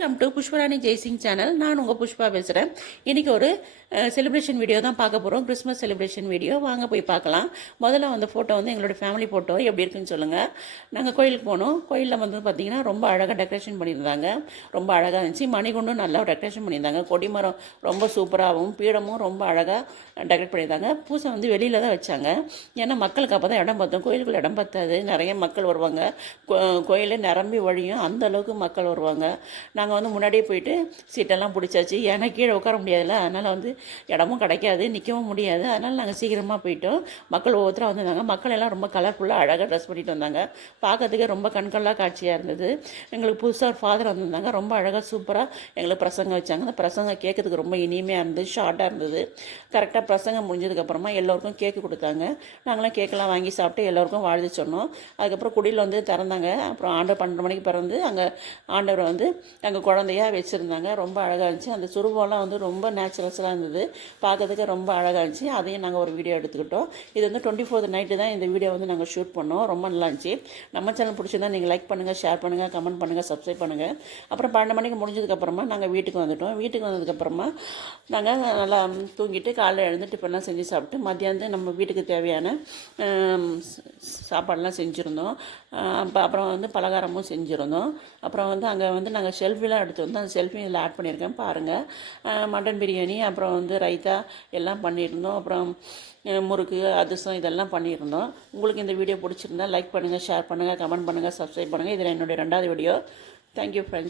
Welcome to Pushparani Jaisingh channel. நான் உங்கள் புஷ்பா பேசுகிறேன். இன்றைக்கி ஒரு செலிப்ரேஷன் வீடியோ தான் பார்க்க போகிறோம். Christmas celebration video. வாங்க போய் பார்க்கலாம். முதல்ல அந்த ஃபோட்டோ வந்து எங்களோட ஃபேமிலி ஃபோட்டோ எப்படி இருக்குன்னு சொல்லுங்கள். நாங்கள் கோயிலுக்கு போனோம். கோயிலில் வந்து பார்த்திங்கன்னா ரொம்ப அழகாக டெக்கரேஷன் பண்ணியிருந்தாங்க. ரொம்ப அழகாக இருந்துச்சு. மணிகுண்டும் நல்லா டெக்கரேஷன் பண்ணியிருந்தாங்க. கொடிமரம் ரொம்ப சூப்பராகவும் பீடமும் ரொம்ப அழகாக டெக்கரேட் பண்ணியிருந்தாங்க. பூசை வந்து வெளியில் தான் வச்சாங்க. ஏன்னா மக்களுக்கு அப்போ தான் இடம் பார்த்தோம். கோயிலுக்குள்ள இடம் பத்தாது. நிறைய மக்கள் வருவாங்க. கோயிலே நிரம்பி வழியும் அந்த அளவுக்கு மக்கள் வருவாங்க. நாங்கள் வந்து முன்னாடியே போயிட்டு சீட்டெல்லாம் பிடிச்சாச்சு. ஏன்னா கீழே உட்கார முடியாதுல்ல, அதனால் வந்து இடமும் கிடைக்காது, நிற்கவும் முடியாது. அதனால் நாங்கள் சீக்கிரமாக போயிட்டோம். மக்கள் ஒவ்வொருத்தராக வந்திருந்தாங்க. மக்கள் எல்லாம் ரொம்ப கலர்ஃபுல்லாக அழகாக ட்ரெஸ் பண்ணிட்டு வந்தாங்க. பார்க்கறதுக்கே ரொம்ப கண்கொள்ளா காட்சியாக இருந்தது. எங்களுக்கு புதுசாக ஒரு ஃபாதர் வந்திருந்தாங்க. ரொம்ப அழகாக சூப்பராக எங்களுக்கு பிரசங்கம் வச்சாங்க. அந்த பிரசங்கம் கேட்கறதுக்கு ரொம்ப இனிமையாக இருந்தது, ஷார்ட்டாக இருந்தது. கரெக்டாக பிரசங்கம் முடிஞ்சதுக்கப்புறமா எல்லோருக்கும் கேக்கு கொடுத்தாங்க. நாங்களாம் கேக்கெல்லாம் வாங்கி சாப்பிட்டு எல்லோருக்கும் வாழ்த்து சொன்னோம். அதுக்கப்புறம் குடியில் வந்து திறந்தாங்க. அப்புறம் ஆண்டவர் 12 மணிக்கு பிறந்து அங்கே ஆண்டவரை வந்து அங்கே குழந்தையாக வச்சுருந்தாங்க. ரொம்ப அழகாக இருந்துச்சு. அந்த சுரூபம்லாம் வந்து ரொம்ப நேச்சுரல்ஸாக இருந்தது. பார்க்கறதுக்கு ரொம்ப அழகாக இருந்துச்சு. அதையும் நாங்கள் ஒரு வீடியோ எடுத்துக்கிட்டோம். இது வந்து 24th நைட்டு தான் இந்த வீடியோ வந்து நாங்கள் ஷூட் பண்ணோம். ரொம்ப நல்லா இருந்துச்சு. நம்ம சேனல் பிடிச்சிருந்தா நீங்கள் லைக் பண்ணுங்கள், ஷேர் பண்ணுங்கள், கமெண்ட் பண்ணுங்கள், சப்ஸ்கிரைப் பண்ணுங்கள். அப்புறம் 12 மணிக்கு முடிஞ்சதுக்கப்புறமா நாங்கள் வீட்டுக்கு வந்துவிட்டோம். வீட்டுக்கு வந்ததுக்கப்புறமா நாங்கள் நல்லா தூங்கிட்டு காலையில் எழுந்து டிஃபன்லாம் செஞ்சு சாப்பிட்டு மத்தியானம் நம்ம வீட்டுக்கு தேவையான சாப்பாடெலாம் செஞ்சுருந்தோம். அப்புறம் வந்து பலகாரமும் செஞ்சுருந்தோம். அப்புறம் வந்து அங்கே வந்து நாங்கள் செல்ஃபிலாம் எடுத்து வந்து அந்த செல்ஃபி இதில் ஆட் பண்ணியிருக்கேன் பாருங்கள். மட்டன் பிரியாணி, அப்புறம் வந்து ரைத்தா எல்லாம் பண்ணியிருந்தோம். அப்புறம் முறுக்கு, அதிரசம் இதெல்லாம் பண்ணியிருந்தோம். உங்களுக்கு இந்த வீடியோ பிடிச்சிருந்தா லைக் பண்ணுங்கள், ஷேர் பண்ணுங்கள், கமெண்ட் பண்ணுங்கள், சப்ஸ்கிரைப் பண்ணுங்கள். இதில் என்னுடைய 2வது வீடியோ. Thank you friends.